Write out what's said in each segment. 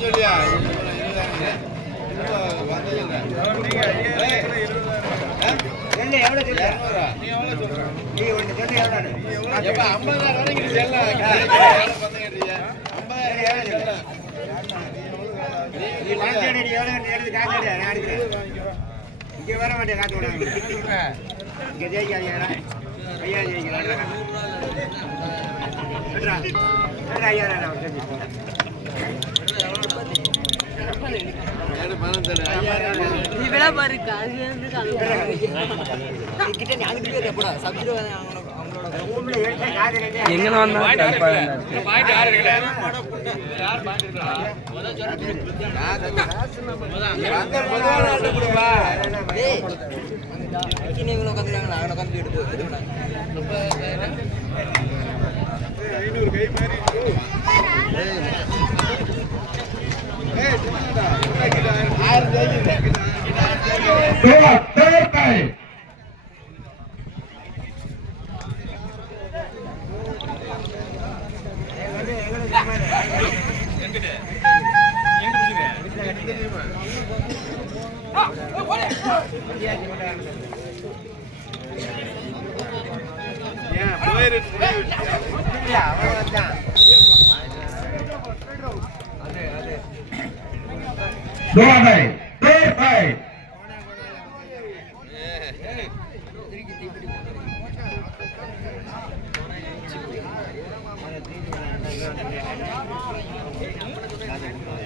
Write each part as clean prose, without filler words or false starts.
சொல்லியா இங்க வர மாட்டேன் காத்து விடாங்க இங்க ஜெயிக்காதீங்க ஐயா ஜெயிக்கிறாங்க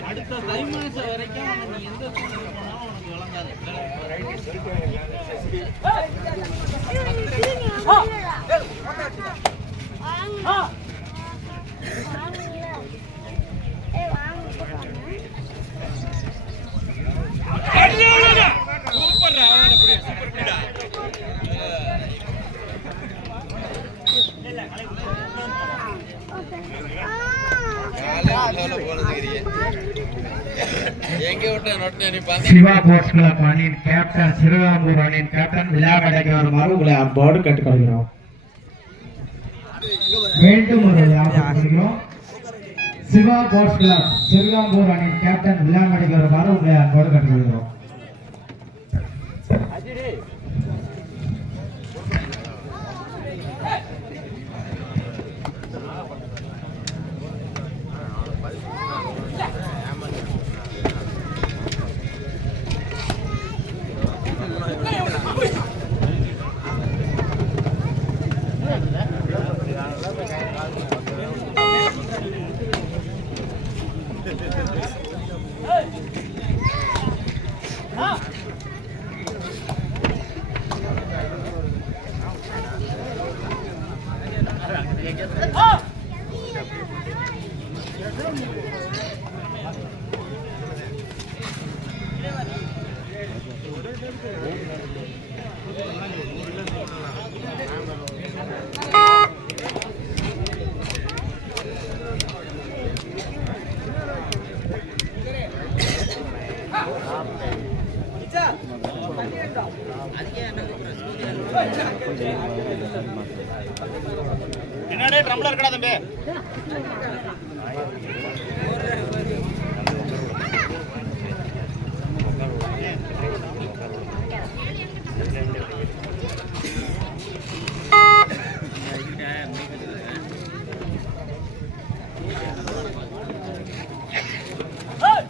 அடுத்த தைமாச வரைக்கும் எந்த சூழ்நிலை போனாலும் சிவா ஸ்போர்ட்ஸ் கிளப் அணியின் கேப்டன் சிறுகாம்பூர் அணியின் கேப்டன் விளையாடக்கு வருமாறு உங்களை அன்போடு கேட்டுக்கொள்கிறோம். மீண்டும் ஒரு ஞாபகப்படுத்துகிறோம். சிவா ஸ்போர்ட்ஸ் கிளப் சிறுகாம்பூர் அணியின் கேப்டன் விளையாடக்கு வருமாறு உங்களை அன்போடு கேட்டுக்கொள்கிறோம். என்னடே ட்ரம்ல இருக்கடா தம்பி Hey!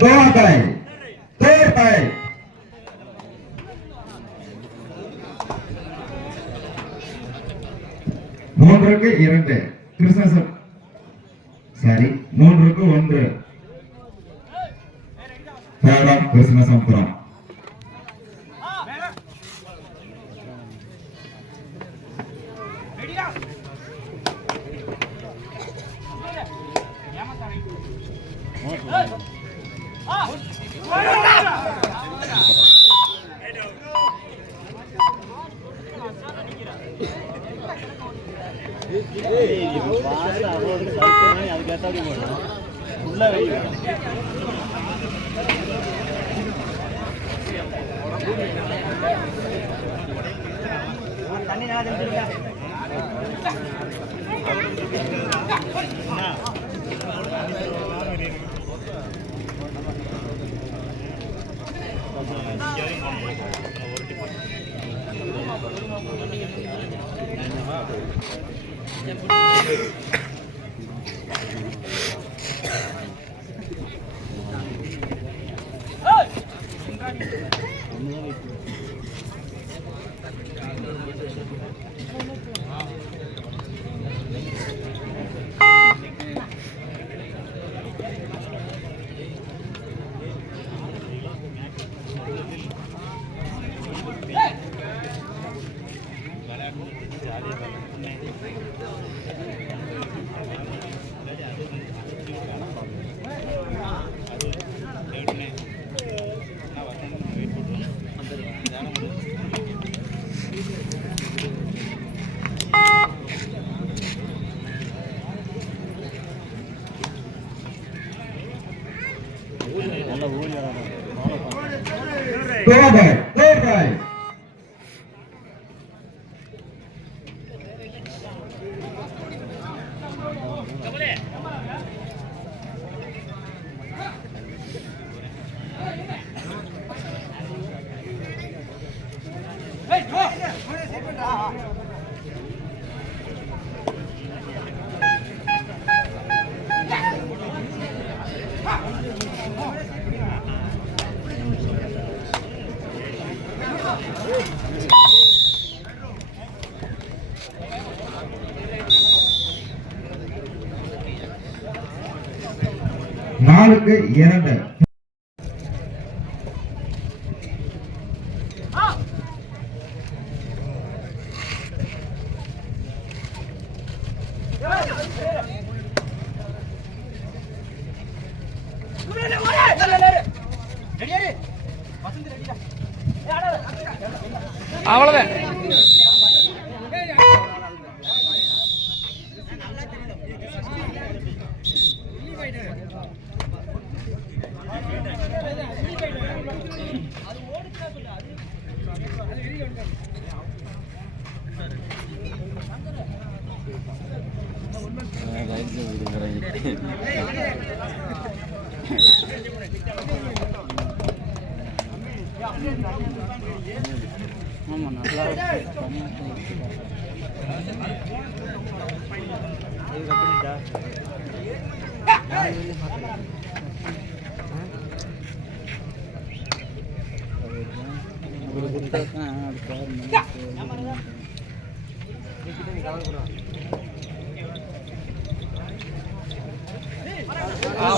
தோவாக்காய் தேர்பாய் 3-2 கிருஷ்ணசம் சாரி 3-1 தேர்டாம் கிருஷ்ணசமுத்திரம் தேர்பாய் 4-2 அவ்வளவுதான். ஆமா நல்லா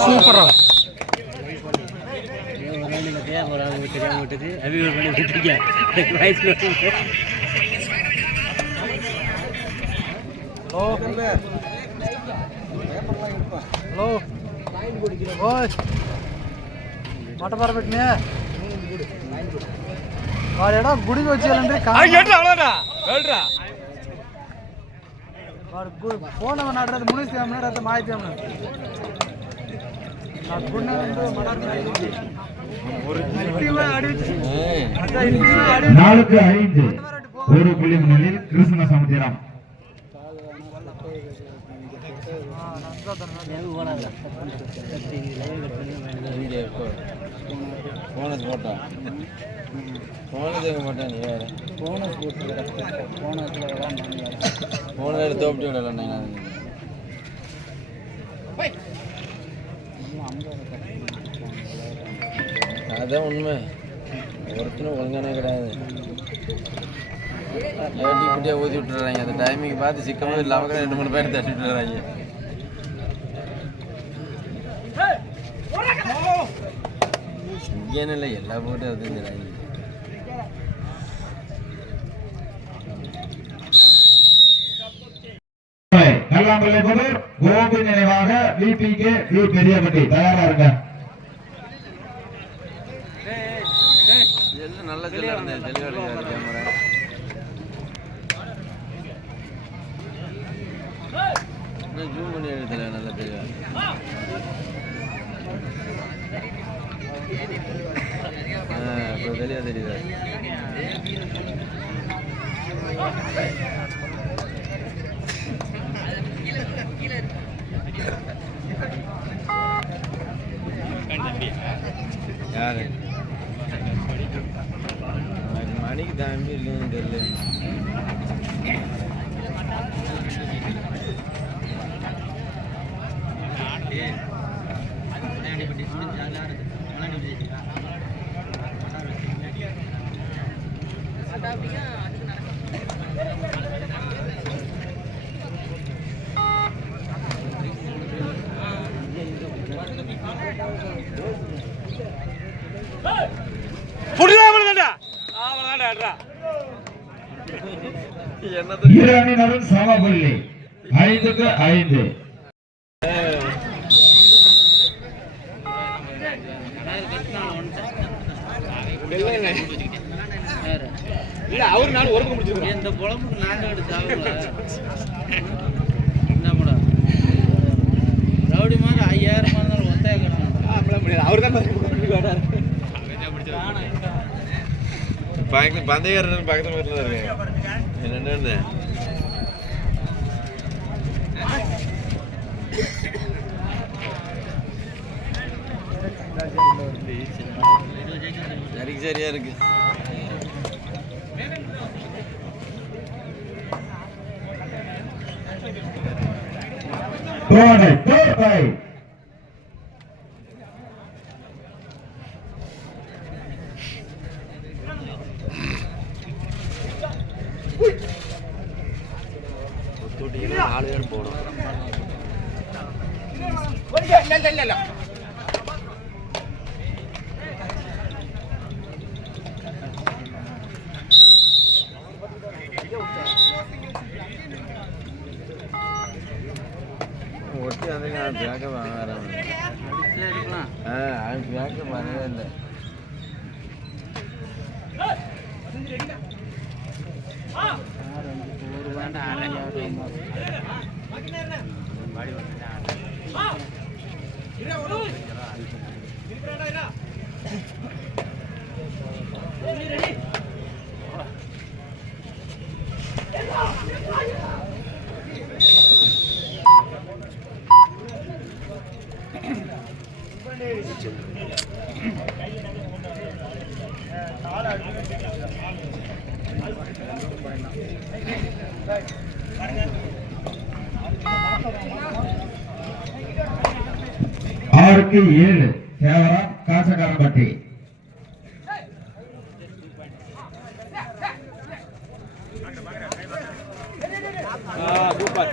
சூப்பரா హలో ఓయ్ మాట పరపెట్టినే వాడేడా గుడికి వచ్చేయాలంటే వాడు ఫోన్ ఏమన్నాడు అది మునిసి ఏమన్నాడు అది మాహితి ఏమన్నాడు నా గుడి ஒரு புள்ளி முன்னிலையில் கிருஷ்ண சமுத்திரம் போட்டா போனது கேட்க மாட்டேன் நீ வேறு போனஸ் போட்டு போன எடுத்து தோப்பிட்டு விடலாம் நீங்கள் அதுதான் உண்மை ஒருத்தனும் ஒழுங்கானே கிடையாது ஏட்டி குட்டியாக ஊற்றி விட்டுறாங்க அந்த டைமிங் பார்த்து சிக்கமாக இல்லாமல் 2-3 பேர் தட்டி விட்டுறாங்க இங்கேன்னு இல்லை எல்லா போட்டும் அது தெரிஞ்சுறாங்க கல்லாம்பள்ளி புதூர் கோபி நினைவாக விபிகே வி பெரியபட்டி தயாரா இருங்க. எல்லாம் நல்ல தெளிவாக கேமரா ஜூம் பண்ணி எடுத்துல நல்ல தெளிவா இப்போ தெளிவா தெரியுது யாரு மணிக்கு தாண்டி இருக்குன்னு தெரியல இரு அணியினரும் சமபுள்ளி 5க்கு 5. இல்ல அவரு நான் ஒரு பக்கம் முடிச்சிருக்கேன் இந்த குழம்புக்கு நாங்க எடுத்து என்ன கூட ரவுடி மாதிரி 5000 இருந்தாலும் ஒத்தையா அவர் தான் பந்தயக்காரன் பக்கத்துல பக்கத்துல இருக்கு என்னென்ன சரியா இருக்கு தொட்டியில 4 பேர் போடும் இல்ல ஒட்டி வந்து நான் பேக்கப் வாங்குறேன் அவன் பேக்கப் வரவே இல்லை ஆறுக்கு 7 கேவரம் காசக்காரம்பட்டி. சூப்பர்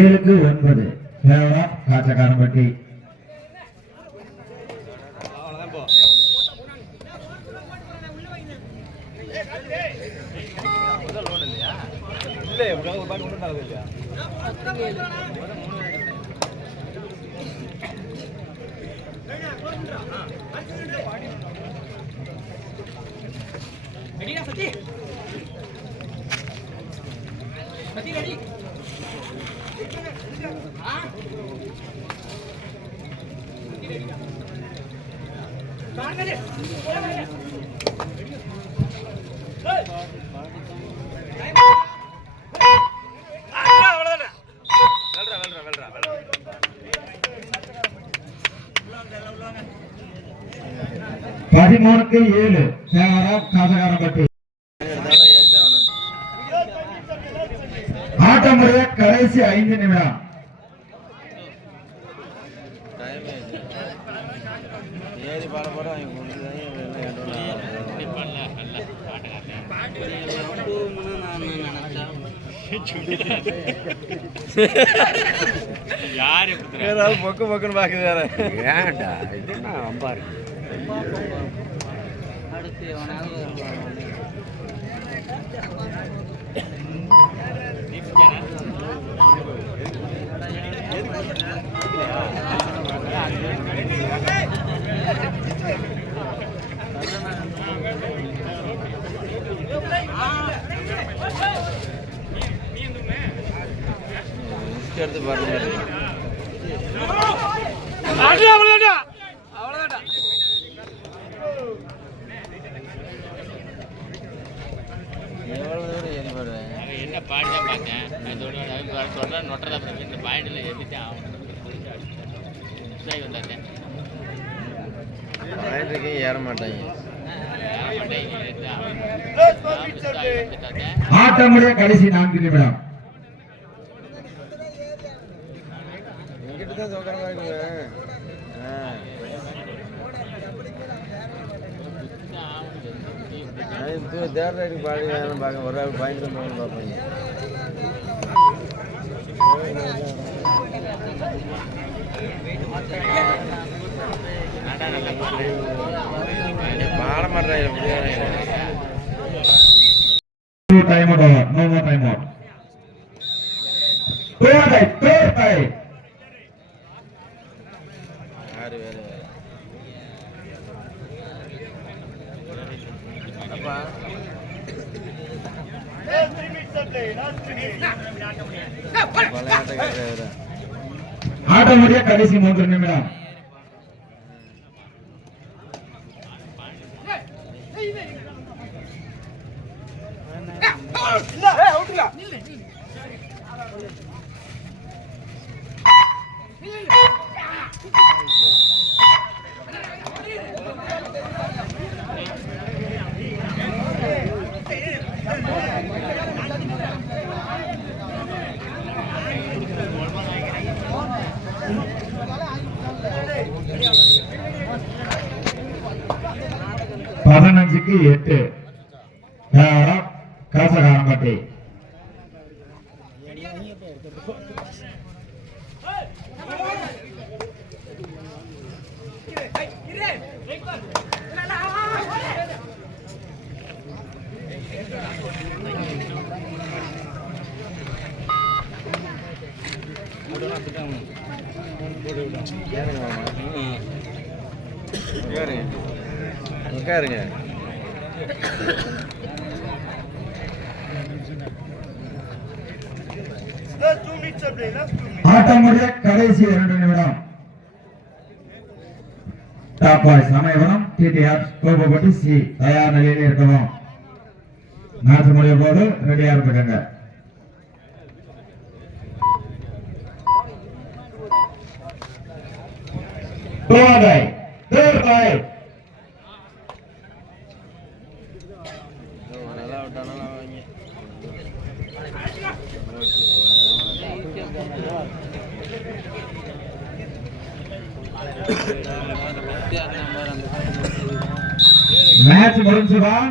ஏழுக்கு 9 கேவலம் காசக்காரம்பட்டி. இல்ல பதிமூணுக்கு 7 காசகாரம்பட்டி. ஆட்டமுடைய கடைசி 5 நிமிடம். ஏறி பாலப்படம் வாங்கி யாரு பொக்கு பொக்குன்னு பாக்குது வேற ஏன்டா இது என்ன அம்பா இருக்கு அடுத்து எடுத்து பாருங்க எவ்வளவு தூரம் ஏறி போடுவேன் என்ன பாடி தான் பார்த்தேன் சொல்கிறேன் நொட்டுறதா அப்புறம் இந்த பாயிண்டில் ஏறிட்டு ஆகணும் வந்தாட்டேன் பாயிண்ட்டுக்கு ஏற மாட்டாங்க ஆட்டமுடைய கடைசி 4 நிமிடம். இங்கிட்டு தான் தோக்கறமா இருக்குவேன் தேர்ட் ரைடுக்கு பாடி வேணும் பார்க்க ஒரு ஆள் பாயிண்ட் தான் போகணும் பார்ப்பீங்க பாட மாட்டேன் Time out over. No more time out. Third time. யாரு வேற அப்பா விளையாட்டுக்கார ஆட்டமுடைய கடைசி 3 நிமிடம். பதினஞ்சுக்கு 8 காசகாரம்பட்டி. உட்காருங்க ஆட்டமுடைய கடைசி 2 நிமிடம். டாப் பாய்ஸ் சமயவனம் டிடிஆர் கோபப்பட்டி சி தயார் நிலையில் இருக்கணும். மேட்ச் முடிய போது ரெடியா இருந்துக்கங்க. நல்லா விட்டாலும் வாங்கி மேட்ச் முடிஞ்சுதான்.